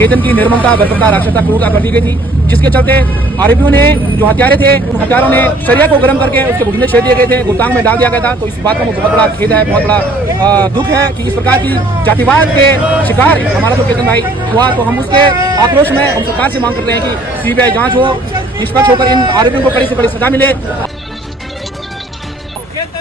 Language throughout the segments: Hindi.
केतन की निर्ममता, बर्बरता, राक्षसता, क्रूरता कर दी गई थी, जिसके चलते आरोपियों ने जो हत्यारे थे उन हत्यारों ने शरीर को गर्म करके उसके घुटने छेद दिए गए थे, गुलतांग में डाल दिया गया था। तो इस बात का बहुत बड़ा खेद है, बहुत बड़ा दुख है कि इस प्रकार की जातिवाद के शिकार हमारा तो केतन भाई हुआ। तो हम उसके आक्रोश में हम सरकार से मांग करते हैं कि सीबीआई जांच हो, निष्पक्ष होकर इन आरोपियों को कड़ी से कड़ी सजा मिले।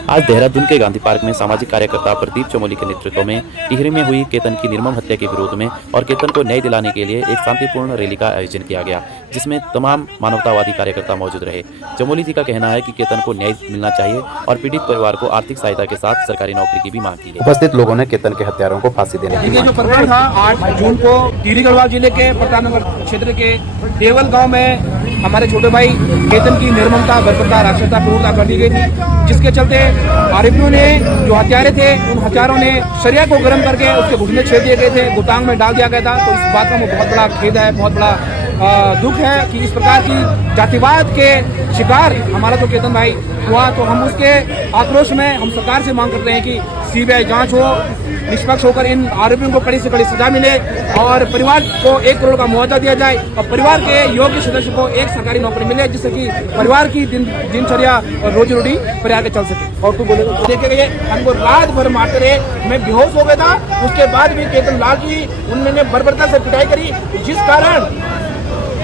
आज देहरादून के गांधी पार्क में सामाजिक कार्यकर्ता प्रदीप चमोली के नेतृत्व में टिहरी में हुई केतन की निर्मम हत्या के विरोध में और केतन को न्याय दिलाने के लिए एक शांतिपूर्ण रैली का आयोजन किया गया, जिसमें तमाम मानवतावादी कार्यकर्ता मौजूद रहे। चमोली जी का कहना है कि केतन को न्याय मिलना चाहिए और पीड़ित परिवार को आर्थिक सहायता के साथ सरकारी नौकरी की भी मांग की है। उपस्थित लोगों ने केतन के हत्यारों को फांसी देने की जो प्रकरण था 8 जून को टिहरी गढ़वाल जिले के प्रतापनगर क्षेत्र के देवल गाँव में हमारे छोटे भाई केतन की निर्ममता, बर्बरता, राक्षसता, क्रूरता कर दी गई थी, जिसके चलते आरोपियों ने जो हत्यारे थे उन हत्यारों ने शरीर को गर्म करके उसके घुटने छेद दिए गए थे, गुलतांग में डाल दिया गया था। तो इस बात का बहुत बड़ा खेद है, बहुत बड़ा दुख है कि इस प्रकार की जातिवाद के शिकार हमारा तो केतन भाई हुआ। तो हम उसके आक्रोश में हम सरकार से मांग करते हैं कि सीबीआई जांच हो, निष्पक्ष होकर इन आरोपियों को कड़ी से कड़ी सजा मिले और परिवार को 1 करोड़ का मुआवजा दिया जाए और परिवार के योग्य सदस्य को एक सरकारी नौकरी मिले, जिससे कि परिवार की दिनचर्या और रोजी रोटी परिवार के चल सके। और तू बोले देखे गए हमको रात भर मारते रहे, मैं बेहोश हो गया था। उसके बाद भी केतन लाल जी उन्होंने बर्बरता से पिटाई करी, जिस कारण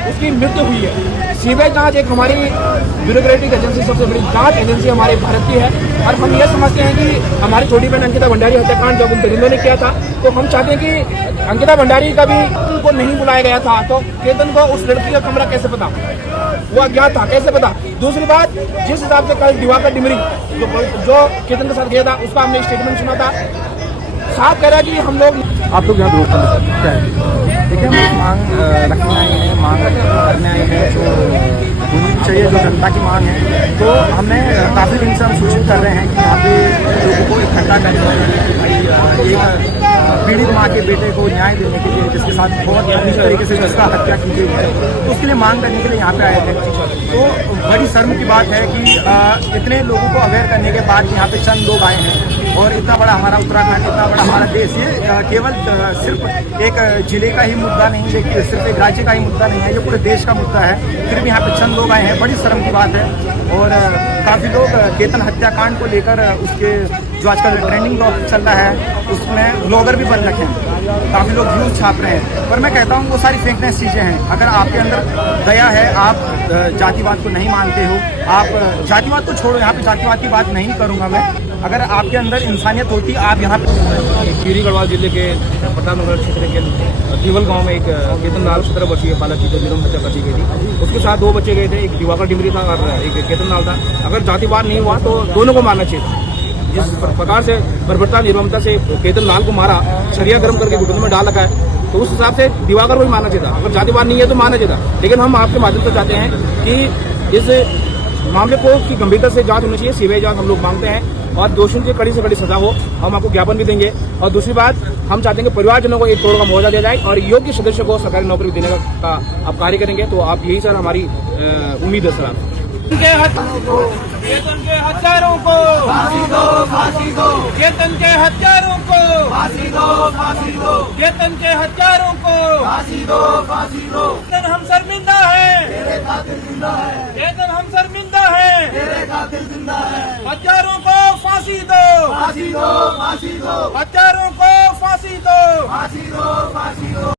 उसकी मृत्यु हुई है। सीबीआई जांच एक हमारी ब्यूरोक्रेटिक एजेंसी, सबसे बड़ी जांच एजेंसी हमारे भारत की है और हम ये समझते हैं कि हमारी छोटी बहन अंकिता भंडारी हत्याकांड जब उन दरिंदों ने किया था, तो हम चाहते हैं कि अंकिता भंडारी का भी उनको नहीं बुलाया गया था, तो केतन को उस लड़की का कमरा कैसे पता, वो अज्ञात था, कैसे पता। दूसरी बात, जिस हिसाब से कल दिवाकर डिमरी जो केतन के साथ गया था उसका हमने स्टेटमेंट सुना था, साफ कह रहा है कि हम लोग आप लोग यहाँ विरोध करते हैं। देखिए, हम मांग रखने आए हैं, मांग करने आए हैं जो होनी चाहिए, जो जनता की मांग है। तो हमें काफ़ी दिन से हम सूचित कर रहे हैं कि यहाँ पे लोगों को इकट्ठा करने एक पीड़ित माँ के बेटे को न्याय देने के लिए, जिसके साथ बहुत बुरी तरीके से जिसका हत्या की गई है, तो उसके लिए मांग करने के लिए यहाँ पे आए थे। तो बड़ी शर्म की बात है कि इतने लोगों को अवेयर करने के बाद यहाँ पे चंद लोग आए हैं और इतना बड़ा हमारा उत्तराखंड, इतना बड़ा हमारा देश, ये केवल सिर्फ एक जिले का ही मुद्दा नहीं, लेकिन सिर्फ एक राज्य का ही मुद्दा नहीं है, ये पूरे देश का मुद्दा है। फिर भी यहाँ पे चंद लोग आए हैं, बड़ी शर्म की बात है। और काफ़ी लोग केतन हत्याकांड को लेकर उसके जो आजकल ट्रेंडिंग चल रहा है उसमें ब्लॉगर भी बन रखे हैं, काफ़ी लोग व्यूज़ छाप रहे हैं। पर मैं कहता हूँ वो सारी फेकनेस चीज़ें हैं। अगर आपके अंदर दया है, आप जातिवाद को नहीं मानते हो, आप जातिवाद को छोड़ो, यहाँ पे जातिवाद की बात नहीं करूँगा मैं। अगर आपके अंदर इंसानियत होती, आप यहाँ पे टिहरी गढ़वाल जिले के प्रतापनगर क्षेत्र के देवल गांव में एक केतन लाल 17 वर्षीय बालक की जो निर्मम हत्या कर दी गई थी, उसके साथ 2 बच्चे गए थे, एक दिवाकर डिमरी था और एक केतन लाल था। अगर जातिवाद नहीं हुआ तो दोनों को मारना चाहिए। जिस प्रकार से बर्बरता, निर्ममता से केतन लाल को मारा, शरीर गर्म करके घुटनों में डाल रखा है, तो उस हिसाब से दिवाकर को भी मारना चाहिए था। अगर जातिवाद नहीं है तो मारना चाहिए था। लेकिन हम आपके माध्यम से चाहते हैं कि इस मामले को की गंभीरता से जांच होनी चाहिए, सीबीआई जांच हम लोग मांगते हैं और दोषियों की कड़ी से कड़ी सजा हो। हम आपको ज्ञापन भी देंगे। और दूसरी बात, हम चाहते हैं कि परिवारजनों को 1 करोड़ का मुआवजा दिया जाए और योग्य सदस्य को सरकारी नौकरी देने का आप कार्य करेंगे। तो आप यही सर हमारी उम्मीद है सर। केतन के हत्यारों को फांसी दो, फांसी दो। केतन के हत्यारों को फांसी दो, फांसी दो। केतन के हत्यारों को फांसी दो, फांसी दो। केतन हम शर्मिंदा है, तेरे कातिल जिंदा है। केतन हम शर्मिंदा है, तेरे कातिल जिंदा है। हत्यारों को फांसी दो, फांसी दो, फांसी दो। हत्यारों को फांसी दो, फांसी दो, फांसी दो।